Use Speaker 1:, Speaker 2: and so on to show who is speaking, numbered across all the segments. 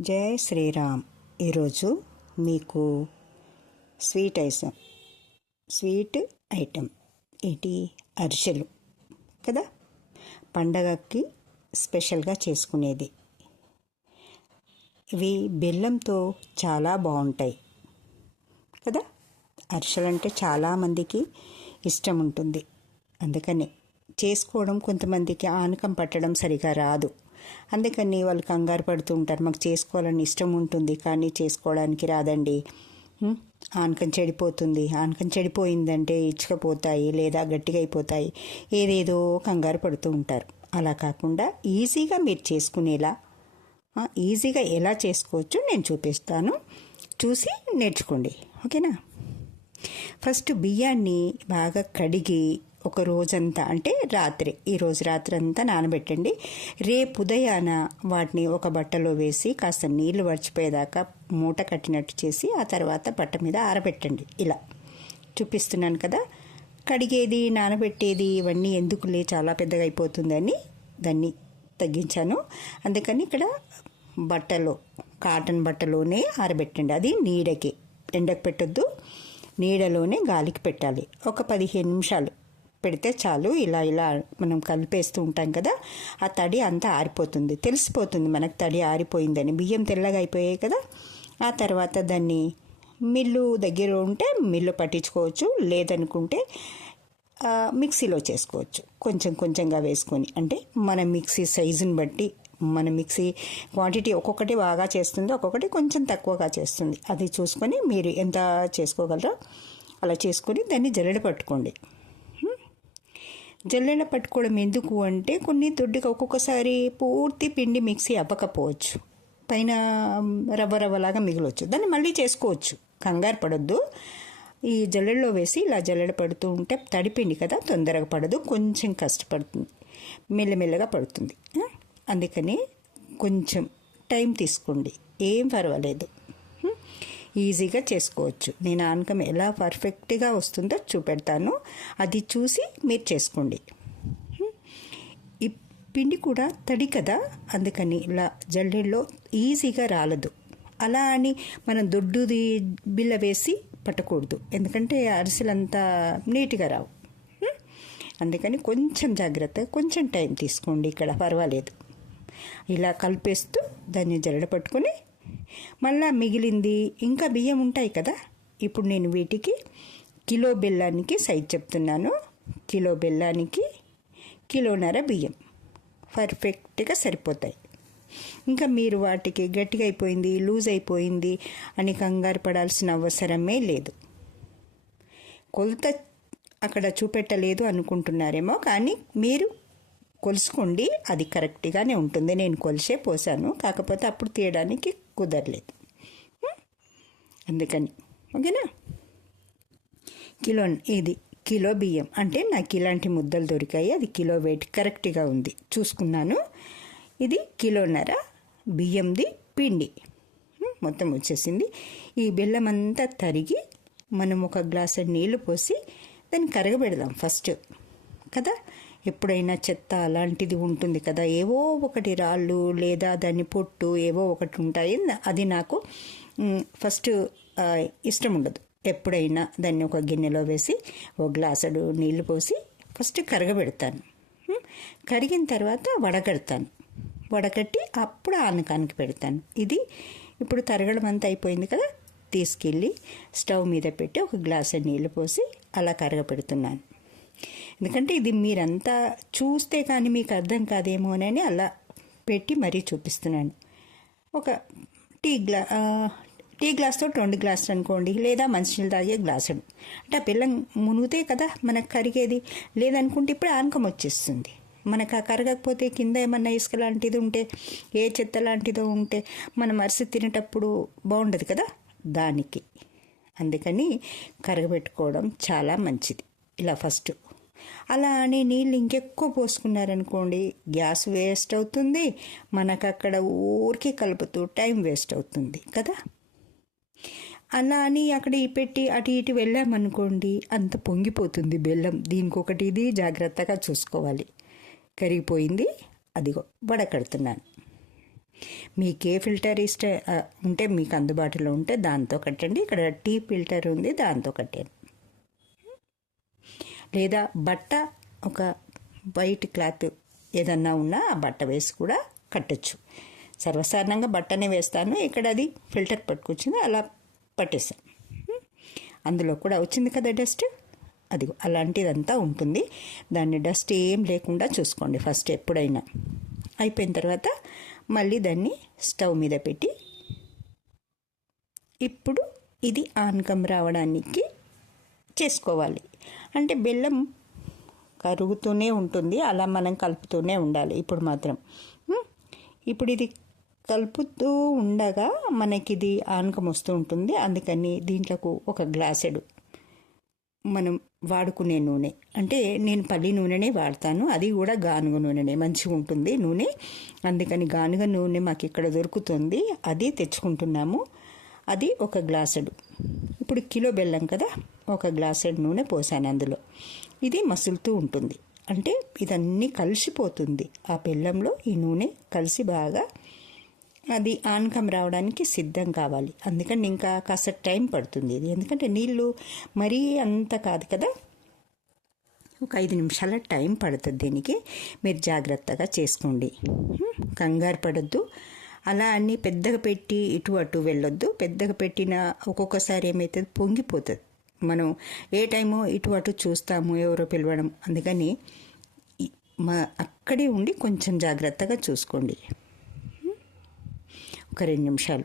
Speaker 1: జై శ్రీరామ్. ఈరోజు మీకు స్వీట్ ఐటమ్ స్వీట్ ఐటమ్ ఏంటి? అరిసెలు కదా? పండగకి స్పెషల్గా చేసుకునేది. ఇవి బెల్లంతో చాలా బాగుంటాయి కదా? అరిసెలు అంటే చాలామందికి ఇష్టం ఉంటుంది. అందుకని చేసుకోవడం కొంతమందికి ఆనకం పట్టడం సరిగా రాదు. అందుకని వాళ్ళు కంగారు పడుతూ ఉంటారు. మాకు చేసుకోవాలని ఇష్టం ఉంటుంది కానీ చేసుకోవడానికి రాదండి. ఆనకం చెడిపోతుంది. ఆనకం చెడిపోయిందంటే ఇచ్చుకపోతాయి లేదా గట్టిగా అయిపోతాయి. ఏదేదో కంగారు పడుతూ ఉంటారు. అలా కాకుండా ఈజీగా మీరు చేసుకునేలా ఈజీగా ఎలా చేసుకోవచ్చు నేను చూపిస్తాను. చూసి నేర్చుకోండి. ఓకేనా? ఫస్ట్ బియ్యాన్ని బాగా కడిగి ఒక రోజంతా అంటే రాత్రి ఈరోజు రాత్రి అంతా నానబెట్టండి. రేపు ఉదయాన వాటిని ఒక బట్టలో వేసి కాస్త నీళ్ళు వడిచిపోయేదాకా మూట కట్టినట్టు చేసి ఆ తర్వాత బట్ట మీద ఆరబెట్టండి. ఇలా చూపిస్తున్నాను కదా కడిగేది నానబెట్టేది ఇవన్నీ ఎందుకులే చాలా పెద్దగా అయిపోతుందని దాన్ని తగ్గించాను. అందుకని ఇక్కడ బట్టలో కాటన్ బట్టలోనే ఆరబెట్టండి. అది నీడకి ఎండకు పెట్టొద్దు నీడలోనే గాలికి పెట్టాలి. ఒక పదిహేను నిమిషాలు పెడితే చాలు ఇలా ఇలా మనం కలిపేస్తూ ఉంటాం కదా ఆ తడి అంతా ఆరిపోతుంది. తెలిసిపోతుంది మనకు తడి ఆరిపోయిందని. బియ్యం తెల్లగా అయిపోయాయి కదా ఆ తర్వాత దాన్ని మిల్లు దగ్గర ఉంటే మిల్లు పట్టించుకోవచ్చు లేదనుకుంటే మిక్సీలో చేసుకోవచ్చు. కొంచెం కొంచెంగా వేసుకొని. అంటే మన మిక్సీ సైజుని బట్టి మన మిక్సీ క్వాంటిటీ ఒక్కొక్కటి బాగా చేస్తుంది ఒక్కొక్కటి కొంచెం తక్కువగా చేస్తుంది. అది చూసుకొని మీరు ఎంత చేసుకోగలరో అలా చేసుకొని దాన్ని జల్లెడ పట్టుకోండి. జల్లెడ పట్టుకోవడం ఎందుకు అంటే కొన్ని దొడ్డుగా ఒక్కొక్కసారి పూర్తి పిండి మిక్సీ అవ్వకపోవచ్చు. పైన రవ్వ రవ్వలాగా మిగిలొచ్చు. దాన్ని మళ్ళీ చేసుకోవచ్చు. కంగారు పడొద్దు. ఈ జల్లెడలో వేసి ఇలా జల్లెడ పడుతూ ఉంటే తడిపిండి కదా తొందరగా పడదు. కొంచెం కష్టపడుతుంది. మెల్లమెల్లగా పడుతుంది. అందుకని కొంచెం టైం తీసుకోండి. ఏం పర్వాలేదు. ఈజీగా చేసుకోవచ్చు. నేను ఆనకం ఎలా పర్ఫెక్ట్గా వస్తుందో చూపెడతాను. అది చూసి మీరు చేసుకోండి. ఈ పిండి కూడా తడి కదా? అందుకని ఇలా జల్లెల్లో ఈజీగా రాలదు. అలా అని మనం దొడ్డుది బిల్ల వేసి పట్టకూడదు. ఎందుకంటే అరిసెలంతా నీట్గా రావు. అందుకని కొంచెం జాగ్రత్త కొంచెం టైం తీసుకోండి. ఇక్కడ పర్వాలేదు. ఇలా కలిపేస్తూ దాన్ని జరడ పట్టుకొని మళ్ళా మిగిలింది ఇంకా బియ్యం ఉంటాయి కదా. ఇప్పుడు నేను వీటికి కిలో బెల్లానికి సైజ్ చెప్తున్నాను. కిలో బెల్లానికి కిలోన్నర బియ్యం. పర్ఫెక్ట్గా సరిపోతాయి. ఇంకా మీరు వాటికి గట్టిగా అయిపోయింది లూజ్ అయిపోయింది అని కంగారు పడాల్సిన అవసరమే లేదు. కొలత అక్కడ చూపెట్టలేదు అనుకుంటున్నారేమో కానీ మీరు కొలుసుకోండి అది కరెక్ట్గానే ఉంటుంది. నేను కొలిసే పోసాను. కాకపోతే అప్పుడు తీయడానికి కుదరలేదు. అందుకని. ఓకేనా? కిలో ఇది కిలో బియ్యం. అంటే నాకు ఇలాంటి ముద్దలు దొరికాయి. అది కిలో వెయిట్ కరెక్ట్గా ఉంది. చూసుకున్నాను. ఇది కిలోన్నర బియ్యంది పిండి. మొత్తం వచ్చేసింది. ఈ బెల్లం అంతా తరిగి మనం ఒక గ్లాసు నీళ్ళు పోసి దాన్ని కరగబెడదాం ఫస్ట్. కదా? ఎప్పుడైనా చెత్త అలాంటిది ఉంటుంది కదా ఏవో ఒకటి రాళ్ళు లేదా దాని పొట్టు ఏవో ఒకటి ఉంటాయి. అది నాకు ఫస్ట్ ఇష్టం ఉండదు. ఎప్పుడైనా దాన్ని ఒక గిన్నెలో వేసి ఒక గ్లాసుడు నీళ్ళు పోసి ఫస్ట్ కరగబెడతాను. కరిగిన తర్వాత వడగడతాను వడకట్టి అప్పుడు ఆనకానికి పెడతాను. ఇది ఇప్పుడు తరగడం అంతా అయిపోయింది కదా తీసుకెళ్ళి స్టవ్ మీద పెట్టి ఒక గ్లాసు నీళ్ళు పోసి అలా కరగపెడుతున్నాను ఎందుకంటే ఇది మీరంతా చూస్తే కానీ మీకు అర్థం కాదేమోనని అలా పెట్టి మరీ చూపిస్తున్నాను. ఒక టీ గ్లా టీ గ్లాస్తో రెండు గ్లాసులు అనుకోండి లేదా మంచినీళ్ళు తాగే గ్లాసులు అంటే ఆ బెల్లం మునిగితే కదా మనకు కరిగేది. లేదనుకుంటే ఇప్పుడు ఆనకం వచ్చేస్తుంది. మనకు ఆ కరగకపోతే కింద ఏమన్నా ఇసుక లాంటిది ఉంటే ఏ చెత్త లాంటిదో ఉంటే మనం అరిసి తినేటప్పుడు బాగుండదు కదా దానికి. అందుకని కరగబెట్టుకోవడం చాలా మంచిది. ఇలా ఫస్ట్ అలా అని నీళ్ళు ఇంకెక్కువ పోసుకున్నారనుకోండి గ్యాస్ వేస్ట్ అవుతుంది. మనకు అక్కడ ఊరికి కలుపుతూ టైం వేస్ట్ అవుతుంది కదా? అలా అని అక్కడ పెట్టి అటు ఇటు వెళ్ళామనుకోండి అంత పొంగిపోతుంది బెల్లం. దీనికి ఒకటి ఇది జాగ్రత్తగా చూసుకోవాలి. కరిగిపోయింది అదిగో వడకడుతున్నాను. మీకు ఏ ఫిల్టర్ ఇష్ట ఉంటే మీకు అందుబాటులో ఉంటే దాంతో కట్టండి. ఇక్కడ టీ ఫిల్టర్ ఉంది దాంతో కట్టండి లేదా బట్ట ఒక వైట్ క్లాత్ ఏదన్నా ఉన్నా ఆ బట్ట వేసి కూడా కట్టచ్చు. సర్వసాధారణంగా బట్టనే వేస్తాను. ఇక్కడ అది ఫిల్టర్ పట్టుకొచ్చింది అలా పట్టేసాను అందులో కూడా వచ్చింది కదా డస్ట్? అది అలాంటిదంతా ఉంటుంది. దాన్ని డస్ట్ ఏం లేకుండా చూసుకోండి ఫస్ట్ ఎప్పుడైనా. అయిపోయిన తర్వాత మళ్ళీ దాన్ని స్టవ్ మీద పెట్టి ఇప్పుడు ఇది ఆనకం రావడానికి చేసుకోవాలి. అంటే బెల్లం కరుగుతూనే ఉంటుంది అలా మనం కలుపుతూనే ఉండాలి ఇప్పుడు మాత్రం. ఇప్పుడు ఇది కలుపుతూ ఉండగా మనకి ఇది ఆనకం వస్తూ ఉంటుంది అందుకని దీంట్లోకి ఒక గ్లాసెడు మనం వాడుకునే నూనె. అంటే నేను పల్లి నూనెనే వాడతాను అది కూడా గానుగ నూనెనే మంచిగా ఉంటుంది నూనె. అందుకని గానుగ నూనె మాకు ఇక్కడ దొరుకుతుంది అది తెచ్చుకుంటున్నాము. అది ఒక గ్లాసుడు. ఇప్పుడు కిలో బెల్లం కదా ఒక గ్లాసుడు నూనె పోసాను అందులో. ఇది మసులుతూ ఉంటుంది. అంటే ఇదన్నీ కలిసిపోతుంది. ఆ బెల్లంలో ఈ నూనె కలిసి బాగా అది ఆనకం రావడానికి సిద్ధం కావాలి. అందుకని ఇంకా కాస్త టైం పడుతుంది ఇది. ఎందుకంటే నీళ్ళు మరీ అంత కాదు కదా. ఒక ఐదు నిమిషాల టైం పడుతుంది దీనికి. మీరు జాగ్రత్తగా చేసుకోండి. కంగారు పడద్దు. అలా అన్ని పెద్దగా పెట్టి ఇటు అటు వెళ్ళొద్దు. పెద్దగా పెట్టిన ఒక్కొక్కసారి ఏమైతుంది? పొంగిపోతుంది. మనం ఏ టైమో ఇటు అటు చూస్తాము ఎవరో పిలవడం. అందుకని మా అక్కడే ఉండి కొంచెం జాగ్రత్తగా చూసుకోండి. ఒక రెండు నిమిషాలు.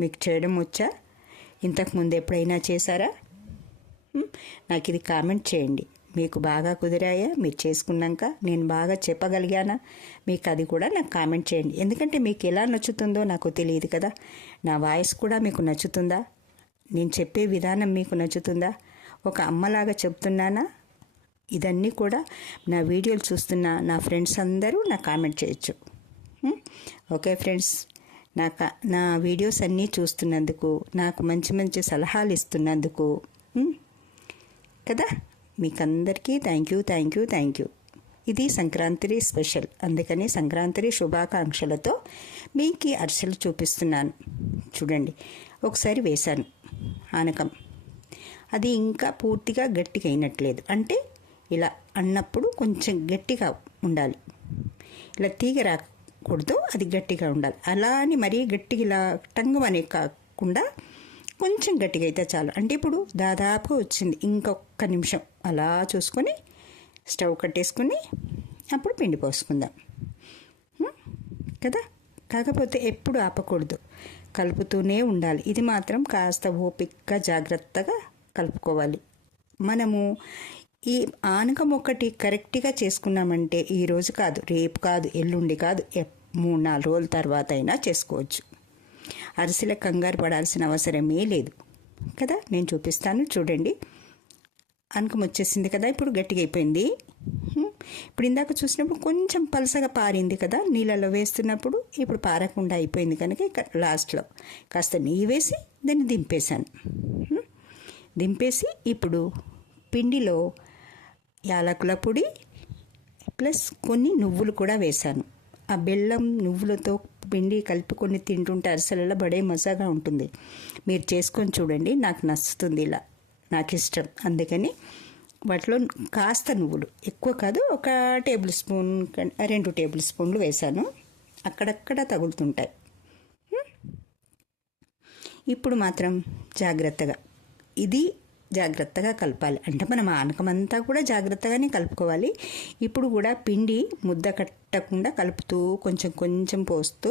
Speaker 1: మీకు చేయడం వచ్చా? ఇంతకుముందు ఎప్పుడైనా చేశారా? నాకు ఇది కామెంట్ చేయండి. మీకు బాగా కుదిరాయా? మీరు చేసుకున్నాక నేను బాగా చెప్పగలిగానా? మీకు అది కూడా నాకు కామెంట్ చేయండి. ఎందుకంటే మీకు ఎలా నచ్చుతుందో నాకు తెలియదు కదా. నా వాయిస్ కూడా మీకు నచ్చుతుందా? నేను చెప్పే విధానం మీకు నచ్చుతుందా? ఒక అమ్మలాగా చెప్తున్నానా? ఇదన్నీ కూడా నా వీడియోలు చూస్తున్న నా ఫ్రెండ్స్ అందరూ నాకు కామెంట్ చేయొచ్చు. Okay friends. నా నా వీడియోస్ అన్నీ చూస్తున్నందుకు నాకు మంచి మంచి సలహాలు ఇస్తున్నందుకు కదా? మీకందరికీ thank you thank you thank you ఇది సంక్రాంతి స్పెషల్. అందుకని సంక్రాంతి శుభాకాంక్షలతో మీకు ఈ అరిసెలు చూపిస్తున్నాను. చూడండి ఒకసారి వేశాను. ఆనకం. అది ఇంకా పూర్తిగా గట్టిగా అయినట్లేదు అంటే ఇలా అన్నప్పుడు కొంచెం గట్టిగా ఉండాలి. ఇలా తీగ రాకూడదు అది గట్టిగా ఉండాలి. అలా అని మరీ గట్టిగా ఇలా టంగుమని కాకుండా కొంచెం గట్టిగా అయితే చాలు. అంటే ఇప్పుడు దాదాపుగా వచ్చింది. ఇంకొక నిమిషం అలా చూసుకొని స్టవ్ కట్టేసుకొని అప్పుడు పిండి పోసుకుందాం. కదా? కాకపోతే ఎప్పుడు ఆపకూడదు. కలుపుతూనే ఉండాలి. ఇది మాత్రం కాస్త ఓపికగా జాగ్రత్తగా కలుపుకోవాలి. మనము ఈ ఆనకం ఒకటి కరెక్ట్గా చేసుకున్నామంటే ఈరోజు కాదు రేపు కాదు ఎల్లుండి కాదు ఎప్- మూడు నాలుగు రోజుల తర్వాత అయినా చేసుకోవచ్చు. అరిసెల కంగారు పడాల్సిన అవసరమే లేదు. కదా? నేను చూపిస్తాను. చూడండి. అనకం వచ్చేసింది కదా? ఇప్పుడు గట్టిగా అయిపోయింది. ఇప్పుడు ఇందాక చూసినప్పుడు కొంచెం పలసగా పారింది కదా? నీళ్ళలో వేస్తున్నప్పుడు ఇప్పుడు పారకుండా అయిపోయింది కనుక లాస్ట్లో. కాస్త నెయ్యి వేసి దాన్ని దింపేశాను. దింపేసి ఇప్పుడు పిండిలో యాలకుల పొడి ప్లస్ కొన్ని నువ్వులు కూడా వేశాను. ఆ బెల్లం నువ్వులతో పిండి కలుపుకొని తింటుంటే అరిసెలలో బడే మజాగా ఉంటుంది. మీరు చేసుకొని చూడండి నాకు నచ్చుతుంది ఇలా. నాకు ఇష్టం అందుకని వాటిలో కాస్త నువ్వులు. ఎక్కువ కాదు ఒక టేబుల్ స్పూన్ రెండు టేబుల్ స్పూన్లు వేశాను. అక్కడక్కడ తగులుతుంటాయి. ఇప్పుడు మాత్రం జాగ్రత్తగా. ఇది జాగ్రత్తగా కలపాలి. అంటే మనం ఆనకమంతా కూడా జాగ్రత్తగానే కలుపుకోవాలి. ఇప్పుడు కూడా పిండి ముద్ద కట్టకుండా కలుపుతూ కొంచెం కొంచెం పోస్తూ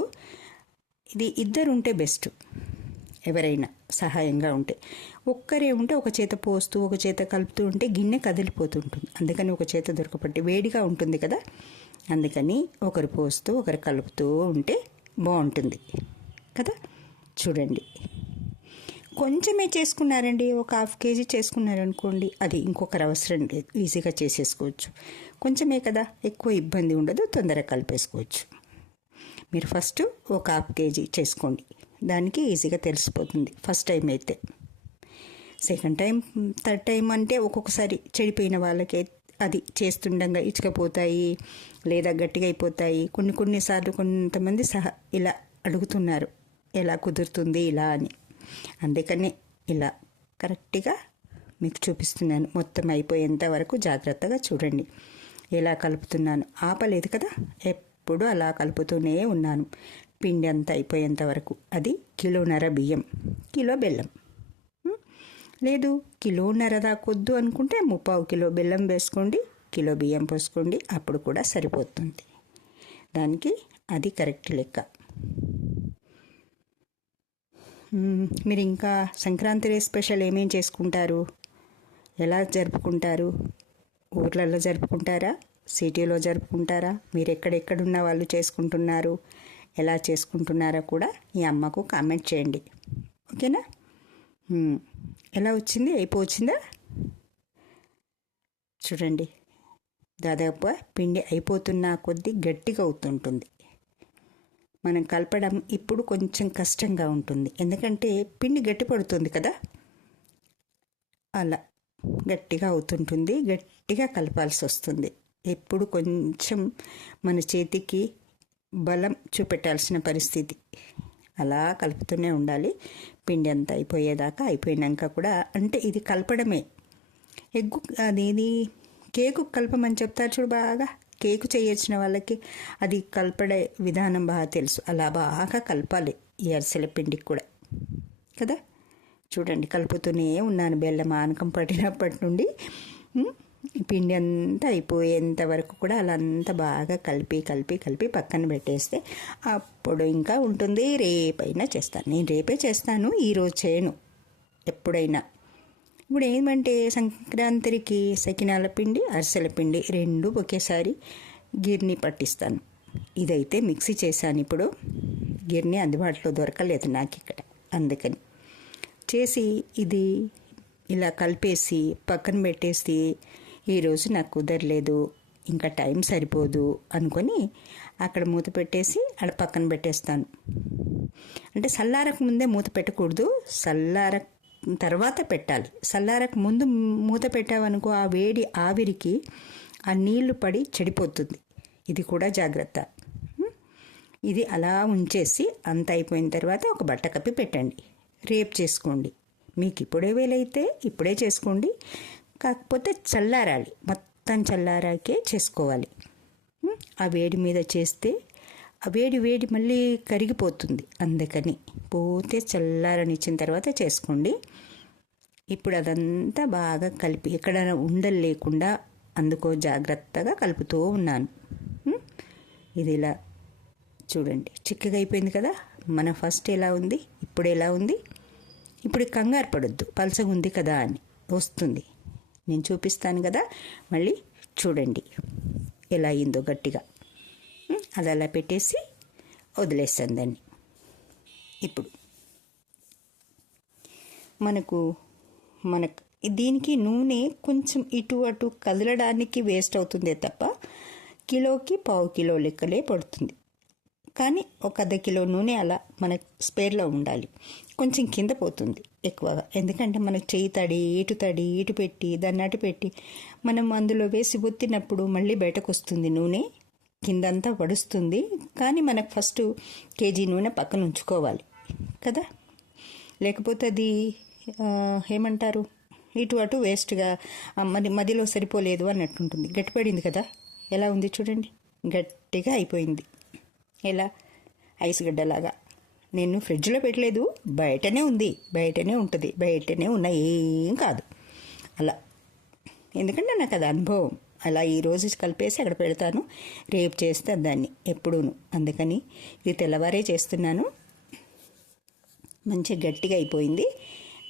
Speaker 1: ఇది ఇద్దరు ఉంటే బెస్ట్. ఎవరైనా సహాయంగా ఉంటే. ఒక్కరే ఉంటే ఒక చేత పోస్తూ ఒక చేత కలుపుతూ ఉంటే గిన్నె కదిలిపోతుంటుంది. అందుకని ఒక చేత దొరకపట్టి వేడిగా ఉంటుంది కదా. అందుకని ఒకరు పోస్తూ ఒకరు కలుపుతూ ఉంటే బాగుంటుంది కదా. చూడండి. కొంచెమే చేసుకున్నారండి. ఒక హాఫ్ కేజీ చేసుకున్నారనుకోండి అది ఇంకొకరు అవసరం లేదు ఈజీగా చేసేసుకోవచ్చు. కొంచెమే కదా ఎక్కువ ఇబ్బంది ఉండదు తొందరగా కలిపేసుకోవచ్చు. మీరు ఫస్ట్ ఒక హాఫ్ కేజీ చేసుకోండి. దానికి ఈజీగా తెలిసిపోతుంది ఫస్ట్ టైం అయితే. సెకండ్ టైం థర్డ్ టైం అంటే ఒక్కొక్కసారి చెడిపోయిన వాళ్ళకి అది చేస్తుండగా ఇచ్చుకపోతాయి లేదా గట్టిగా అయిపోతాయి. కొన్ని కొన్నిసార్లు కొంతమంది సహా ఇలా అడుగుతున్నారు ఎలా కుదురుతుంది ఇలా అని. అందుకని ఇలా కరెక్ట్గా మీకు చూపిస్తున్నాను. మొత్తం అయిపోయేంత వరకు జాగ్రత్తగా చూడండి. ఎలా కలుపుతున్నాను? ఆపలేదు కదా? ఎప్పుడు అలా కలుపుతూనే ఉన్నాను. పిండి అంతా అయిపోయేంత వరకు. అది కిలోన్నర బియ్యం. కిలో బెల్లం. లేదు కిలోన్నర దాకొద్దు అనుకుంటే ముప్పావు కిలో బెల్లం వేసుకోండి కిలో బియ్యం పోసుకోండి అప్పుడు కూడా సరిపోతుంది. దానికి అది కరెక్ట్ లెక్క. మీరు ఇంకా సంక్రాంతి డే స్పెషల్ ఏమేం చేసుకుంటారు? ఎలా జరుపుకుంటారు? ఊర్లలో జరుపుకుంటారా? సిటీలో జరుపుకుంటారా? మీరు ఎక్కడెక్కడున్న వాళ్ళు చేసుకుంటున్నారు? ఎలా చేసుకుంటున్నారో కూడా ఈ అమ్మకు కామెంట్ చేయండి. ఓకేనా? ఎలా వచ్చింది? అయిపోవచ్చిందా? చూడండి. దాదాపు పిండి అయిపోతున్న కొద్దీ గట్టిగా అవుతుంటుంది మనం కలపడం ఇప్పుడు కొంచెం కష్టంగా ఉంటుంది. ఎందుకంటే పిండి గట్టి పడుతుంది కదా? అలా గట్టిగా అవుతుంటుంది. గట్టిగా కలపాల్సి వస్తుంది. ఎప్పుడు కొంచెం మన చేతికి బలం చూపెట్టాల్సిన పరిస్థితి. అలా కలుపుతూనే ఉండాలి. పిండి అంతా అయిపోయేదాకా అయిపోయినాక కూడా అంటే ఇది కలపడమే. ఎగ్గు అదేది కేకు కలపమని చెప్తారు చూడు బాగా. కేకు చేయొచ్చిన వాళ్ళకి అది కలపడే విధానం బాగా తెలుసు. అలా బాగా కలపాలి ఈ అరిసెల పిండికి కూడా. కదా? చూడండి కలుపుతూనే ఉన్నాను బెల్లం ఆనకం పట్టినప్పటి నుండి. ఈ పిండి అంతా అయిపోయేంత వరకు కూడా అలా అంతా బాగా కలిపి కలిపి కలిపి పక్కన పెట్టేస్తే అప్పుడు ఇంకా ఉంటుంది. రేపైనా చేస్తాను. నేను రేపే చేస్తాను ఈరోజు చేయను. ఎప్పుడైనా. ఇప్పుడు ఏమంటే సంక్రాంతికి సకినాల పిండి అరిసెల పిండి రెండు ఒకేసారి గిర్ని పట్టిస్తాను. ఇదైతే మిక్సీ చేశాను ఇప్పుడు. గిర్ని అందుబాటులో దొరకలేదు నాకు ఇక్కడ అందుకని. చేసి ఇది ఇలా కలిపేసి పక్కన పెట్టేసి ఈరోజు నాకు కుదరలేదు ఇంకా టైం సరిపోదు అనుకొని అక్కడ మూత పెట్టేసి అక్కడ పక్కన పెట్టేస్తాను. అంటే చల్లారక ముందే మూత పెట్టకూడదు సల్లారక తర్వాత పెట్టాలి. చల్లారక ముందు మూత పెట్టావనుకో ఆ వేడి ఆవిరికి ఆ నీళ్ళు పడి చెడిపోతుంది. ఇది కూడా జాగ్రత్త. ఇది అలా ఉంచేసి అంత అయిపోయిన తర్వాత ఒక బట్ట కప్పి పెట్టండి. రేపు చేసుకోండి. మీకు ఇప్పుడే వేలైతే ఇప్పుడే చేసుకోండి. కాకపోతే చల్లారాలి. మొత్తం చల్లారాకే చేసుకోవాలి. ఆ వేడి మీద చేస్తే ఆ వేడి వేడి మళ్ళీ కరిగిపోతుంది అందుకని. పోతే చల్లారనిచ్చిన తర్వాత చేసుకోండి. ఇప్పుడు అదంతా బాగా కలిపి ఎక్కడ ఉండలు లేకుండా అందుకో జాగ్రత్తగా కలుపుతూ ఉన్నాను. ఇది ఇలా చూడండి. చిక్కగా అయిపోయింది కదా? మన ఫస్ట్ ఎలా ఉంది? ఇప్పుడు ఎలా ఉంది? ఇప్పుడు కంగారు పడొద్దు. పలసగా ఉంది కదా అని వస్తుంది. నేను చూపిస్తాను కదా? మళ్ళీ చూడండి. ఎలా అయిందో గట్టిగా. అది అలా పెట్టేసి వదిలేస్తాను దాన్ని. ఇప్పుడు మనకు మనకు దీనికి నూనె కొంచెం ఇటు అటు కదలడానికి వేస్ట్ అవుతుందే తప్ప కిలోకి పావు కిలో లెక్కలే పడుతుంది. కానీ ఒక అర్ధ కిలో నూనె అలా మన స్పేర్లో ఉండాలి. కొంచెం కింద పోతుంది ఎక్కువగా. ఎందుకంటే మనకు చేయి తడి ఇటు తడి ఇటు పెట్టి దాన్ని అటు పెట్టి మనం అందులో వేసి ఒత్తినప్పుడు మళ్ళీ బయటకు వస్తుంది నూనె. కిందంతా పడుస్తుంది. కానీ మనకు ఫస్ట్ కేజీ నూనె పక్కన ఉంచుకోవాలి. కదా? లేకపోతే అది ఏమంటారు? ఇటు అటు వేస్ట్గా మది మదిలో సరిపోలేదు అన్నట్టుంటుంది. గట్టిపడింది కదా? ఎలా ఉంది చూడండి. గట్టిగా అయిపోయింది. ఎలా? ఐస్ గడ్డలాగా. నేను ఫ్రిడ్జ్లో పెట్టలేదు. బయటనే ఉంది. బయటనే ఉంటుంది. బయటనే ఉన్న ఏం కాదు. అలా. ఎందుకంటే నాకు అది అనుభవం. అలా ఈ రోజు కలిపేసి అక్కడ పెడతాను. రేపు చేస్తాను దాన్ని ఎప్పుడూను. అందుకని ఇది తెల్లవారే చేస్తున్నాను. మంచిగా గట్టిగా అయిపోయింది.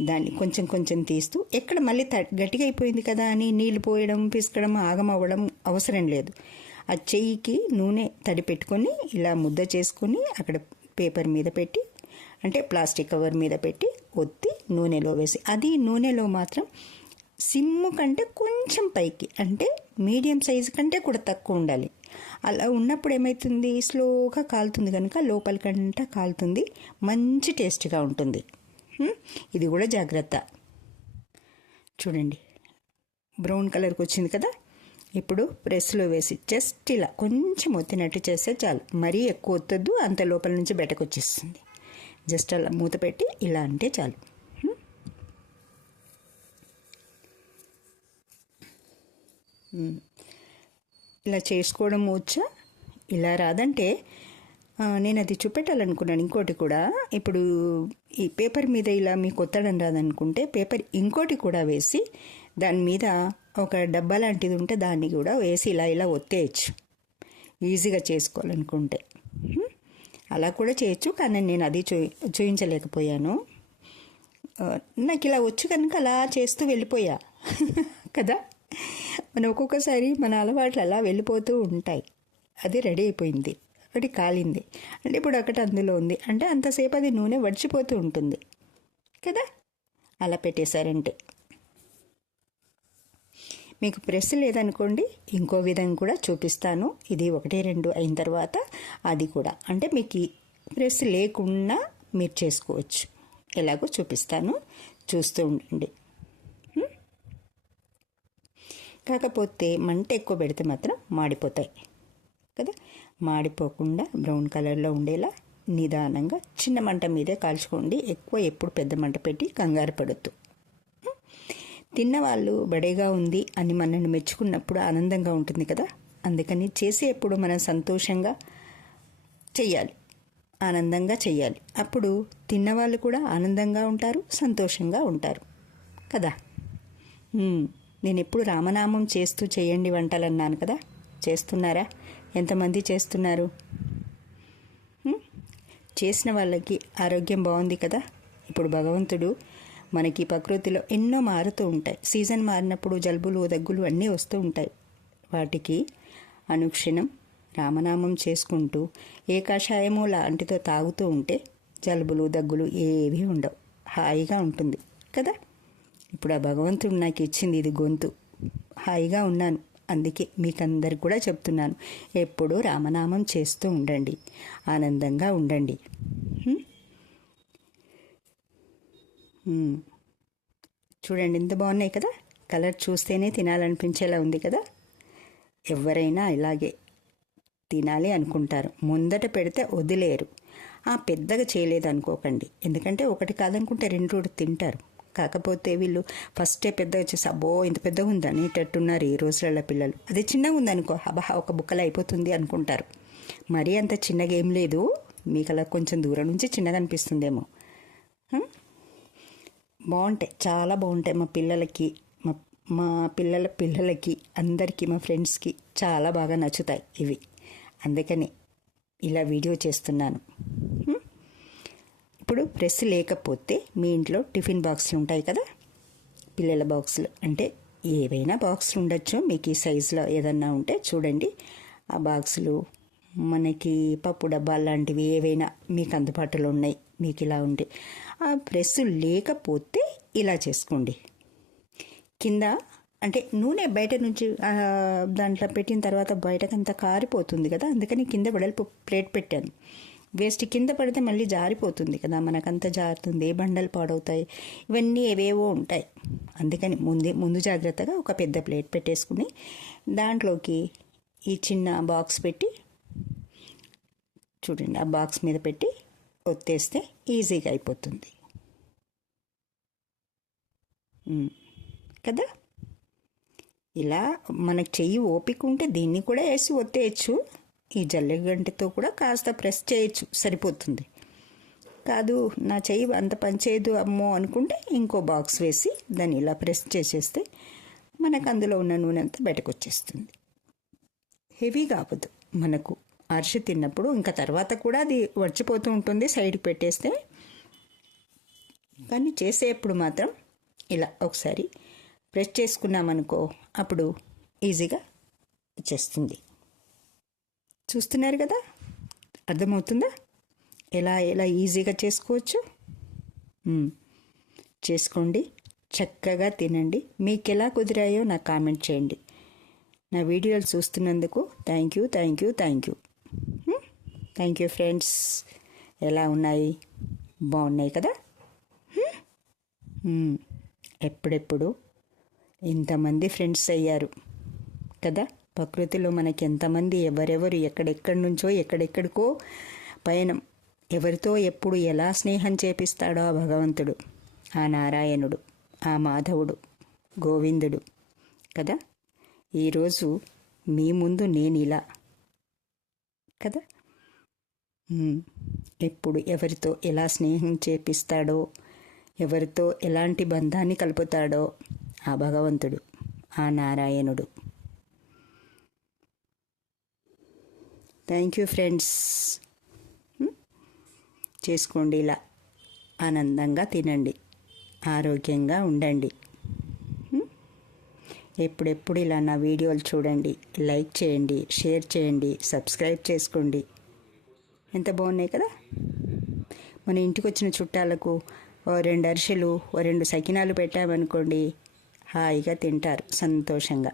Speaker 1: దాన్ని కొంచెం కొంచెం తీస్తూ ఎక్కడ మళ్ళీ త గట్టిగా అయిపోయింది కదా అని నీళ్ళు పోయడం పిసకడం ఆగం అవ్వడం అవసరం లేదు. ఆ చెయ్యికి నూనె తడి పెట్టుకొని ఇలా ముద్ద చేసుకొని అక్కడ పేపర్ మీద పెట్టి అంటే ప్లాస్టిక్ కవర్ మీద పెట్టి ఒత్తి నూనెలో వేసి అది నూనెలో మాత్రం సిమ్ము కంటే కొంచెం పైకి అంటే మీడియం సైజు కంటే కూడా తక్కువ ఉండాలి. అలా ఉన్నప్పుడు ఏమవుతుంది స్లోగా కాలుతుంది కనుక లోపలికంటా కాలుతుంది. మంచి టేస్ట్గా ఉంటుంది. ఇది కూడా జాగ్రత్త. చూడండి. బ్రౌన్ కలర్కి వచ్చింది కదా? ఇప్పుడు ప్రెస్లో వేసి జస్ట్ ఇలా కొంచెం ఒత్తినట్టు చేస్తే చాలు. మరీ ఎక్కువ ఒత్తద్దు అంత లోపల నుంచి బయటకు వచ్చేస్తుంది. జస్ట్ అలా మూత పెట్టి ఇలా అంటే చాలు. ఇలా చేసుకోవడం వచ్చా? ఇలా రాదంటే నేను అది చూపెట్టాలనుకున్నాను ఇంకోటి కూడా. ఇప్పుడు ఈ పేపర్ మీద ఇలా మీకు కొత్తడం రాదనుకుంటే పేపర్ ఇంకోటి కూడా వేసి దాని మీద ఒక డబ్బా లాంటిది ఉంటే దాన్ని కూడా వేసి ఇలా ఇలా ఒత్తేయచ్చు. ఈజీగా చేసుకోవాలనుకుంటే. అలా కూడా చేయొచ్చు కానీ నేను అది చూ చూపించలేకపోయాను నాకు ఇలా వచ్చు కనుక అలా చేస్తూ వెళ్ళిపోయా? కదా? మన ఒక్కొక్కసారి మన అలవాట్లు అలా వెళ్ళిపోతూ ఉంటాయి. అది రెడీ అయిపోయింది. ఒకటి కాలింది. అంటే ఇప్పుడు ఒకటి అందులో ఉంది. అంటే అంతసేపు అది నూనె వడిచిపోతూ ఉంటుంది. కదా? అలా పెట్టేశారంటే. మీకు ప్రెస్ లేదనుకోండి ఇంకో విధంగా కూడా చూపిస్తాను. ఇది ఒకటి రెండు అయిన తర్వాత అది కూడా. అంటే మీకు ప్రెస్ లేకుండా మీరు చేసుకోవచ్చు. ఎలాగో చూపిస్తాను. చూస్తూ ఉండండి. కాకపోతే మంట ఎక్కువ పెడితే మాత్రం మాడిపోతాయి. కదా? మాడిపోకుండా బ్రౌన్ కలర్లో ఉండేలా నిదానంగా చిన్న మంట మీదే కాల్చుకోండి. ఎక్కువ ఎప్పుడు పెద్ద మంట పెట్టి కంగారు పడొద్దు. తిన్నవాళ్ళు బడేగా ఉంది అని మనల్ని మెచ్చుకున్నప్పుడు ఆనందంగా ఉంటుంది కదా? అందుకని చేసేప్పుడు మనం సంతోషంగా చెయ్యాలి. ఆనందంగా చెయ్యాలి. అప్పుడు తిన్నవాళ్ళు కూడా ఆనందంగా ఉంటారు సంతోషంగా ఉంటారు. కదా? నేను ఎప్పుడు రామనామం చేస్తూ చేయండి వంటలు అన్నాను కదా. చేస్తున్నారా? ఎంతమంది చేస్తున్నారు? చేసిన వాళ్ళకి ఆరోగ్యం బాగుంది కదా. ఇప్పుడు భగవంతుడు మనకి ప్రకృతిలో ఎన్నో మారుతూ ఉంటాయి. సీజన్ మారినప్పుడు జలుబులు దగ్గులు అన్నీ వస్తూ ఉంటాయి. వాటికి అనుక్షణం రామనామం చేసుకుంటూ ఏ కషాయమో లాంటితో తాగుతూ ఉంటే జలుబులు దగ్గులు ఏవి ఉండవు. హాయిగా ఉంటుంది కదా. ఇప్పుడు ఆ భగవంతుడు నాకు ఇచ్చింది ఇది గొంతు. హాయిగా ఉన్నాను. అందుకే మీకందరికి కూడా చెప్తున్నాను. ఎప్పుడూ రామనామం చేస్తూ ఉండండి. ఆనందంగా ఉండండి. చూడండి ఎంత బాగున్నాయి కదా? కలర్ చూస్తేనే తినాలనిపించేలా ఉంది కదా? ఎవరైనా ఇలాగే తినాలి అనుకుంటారు. ముందట పెడితే వదిలేరు. ఆ పెద్దగా చేయలేదు అనుకోకండి ఎందుకంటే ఒకటి కాదనుకుంటే రెండు రెండు తింటారు. కాకపోతే వీళ్ళు ఫస్టే పెద్దగా చేసి అబ్బో ఇంత పెద్దగా ఉంది అనేటట్టున్నారు ఈ రోజులలో పిల్లలు. అది చిన్నగా ఉందనుకో అబ్బా ఒక బుక్కలు అయిపోతుంది అనుకుంటారు. మరీ అంత చిన్నగా ఏం లేదు. మీకు అలా కొంచెం దూరం నుంచి చిన్నగా అనిపిస్తుందేమో. బాగుంటాయి. చాలా బాగుంటాయి మా పిల్లలకి మా మా పిల్లల పిల్లలకి అందరికీ మా ఫ్రెండ్స్కి చాలా బాగా నచ్చుతాయి ఇవి. అందుకని ఇలా వీడియో చేస్తున్నాను. ఇప్పుడు ప్రెస్ లేకపోతే మీ ఇంట్లో టిఫిన్ బాక్సులు ఉంటాయి కదా? పిల్లల బాక్సులు. అంటే ఏవైనా బాక్సులు ఉండొచ్చు. మీకు ఈ సైజులో ఏదన్నా ఉంటే చూడండి. ఆ బాక్సులు మనకి పప్పు డబ్బాలు లాంటివి ఏవైనా మీకు అందుబాటులో ఉన్నాయి. మీకు ఇలా ఉంటే. ఆ ప్రెస్ లేకపోతే ఇలా చేసుకోండి. కింద అంటే నూనె బయట నుంచి దాంట్లో పెట్టిన తర్వాత బయటకంతా కారిపోతుంది కదా? అందుకని కింద వెడల్పు ప్లేట్ పెట్టాను. వేస్ట్ కింద పడితే మళ్ళీ జారిపోతుంది కదా. మనకంతా జారుతుంది బండలు పాడవుతాయి ఇవన్నీ ఏవేవో ఉంటాయి. అందుకని ముందే ముందు జాగ్రత్తగా ఒక పెద్ద ప్లేట్ పెట్టేసుకుని దాంట్లోకి ఈ చిన్న బాక్స్ పెట్టి చూడండి ఆ బాక్స్ మీద పెట్టి ఒత్తేస్తే ఈజీగా అయిపోతుంది. కదా? ఇలా మనకు చెయ్యి ఓపిక ఉంటే దీన్ని కూడా వేసి ఒత్తేయచ్చు. ఈ జల్లెగంటితో కూడా కాస్త ప్రెస్ చేయొచ్చు సరిపోతుంది. కాదు నా చెయ్యి అంత పనిచేయదు అమ్మో అనుకుంటే ఇంకో బాక్స్ వేసి దాన్ని ఇలా ప్రెస్ చేసేస్తే మనకు అందులో ఉన్న నూనె అంతా బయటకు వచ్చేస్తుంది కావద్దు మనకు అరిసి తిన్నప్పుడు ఇంకా తర్వాత కూడా అది వడిచిపోతూ ఉంటుంది సైడ్కి పెట్టేస్తే. కానీ చేసేప్పుడు మాత్రం ఇలా ఒకసారి ప్రెస్ చేసుకున్నామనుకో అప్పుడు ఈజీగా వచ్చేస్తుంది. చూస్తున్నారు కదా? అర్థమవుతుందా? ఎలా ఎలా ఈజీగా చేసుకోవచ్చు? చేసుకోండి. చక్కగా తినండి. మీకు ఎలా కుదిరాయో నాకు కామెంట్ చేయండి. నా వీడియోలు చూస్తున్నందుకు thank you thank you thank you. Thank you friends. ఎలా ఉన్నాయి? బాగున్నాయి కదా? ఎప్పుడెప్పుడు? ఇంతమంది ఫ్రెండ్స్ అయ్యారు కదా? ప్రకృతిలో మనకి ఎంతమంది ఎవరెవరు ఎక్కడెక్కడి నుంచో ఎక్కడెక్కడికో పయనం ఎవరితో ఎప్పుడు ఎలా స్నేహం చేపిస్తాడో ఆ భగవంతుడు ఆ నారాయణుడు ఆ మాధవుడు గోవిందుడు కదా? ఈరోజు మీ ముందు నేను ఇలా కదా ఎప్పుడు ఎవరితో ఎలా స్నేహం చేపిస్తాడో ఎవరితో ఎలాంటి బంధాన్ని కలుపుతాడో ఆ భగవంతుడు ఆ నారాయణుడు. Thank you friends. చేసుకోండి ఇలా. ఆనందంగా తినండి. ఆరోగ్యంగా ఉండండి. ఎప్పుడెప్పుడు ఇలా నా వీడియోలు చూడండి లైక్ చేయండి షేర్ చేయండి సబ్స్క్రైబ్ చేసుకోండి. ఎంత బాగున్నాయి కదా? మన ఇంటికి వచ్చిన చుట్టాలకు ఓ రెండు అరిసెలు ఓ రెండు సకినాలు పెట్టామనుకోండి హాయిగా తింటారు సంతోషంగా.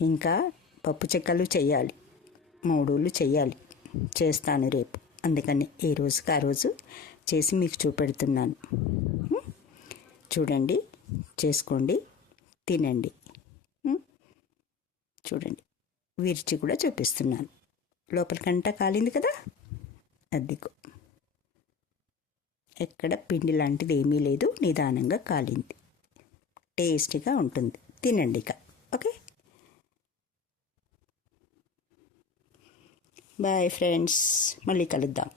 Speaker 1: ఇంకా పప్పు చెక్కలు చేయాలి. మూడులు చేయాలి చేస్తాను రేపు. అందుకని ఏ రోజుకి ఆ రోజు చేసి మీకు చూపెడుతున్నాను. చూడండి చేసుకోండి తినండి. చూడండి. విరిచి కూడా చూపిస్తున్నాను. లోపలికంట కాలింది కదా? అద్దెకు. ఎక్కడ పిండి లాంటిది ఏమీ లేదు. నిదానంగా కాలింది. టేస్టీగా ఉంటుంది. తినండి ఇక ఓకే బాయ్ ఫ్రెండ్స్ మళ్ళీ కలుద్దాం.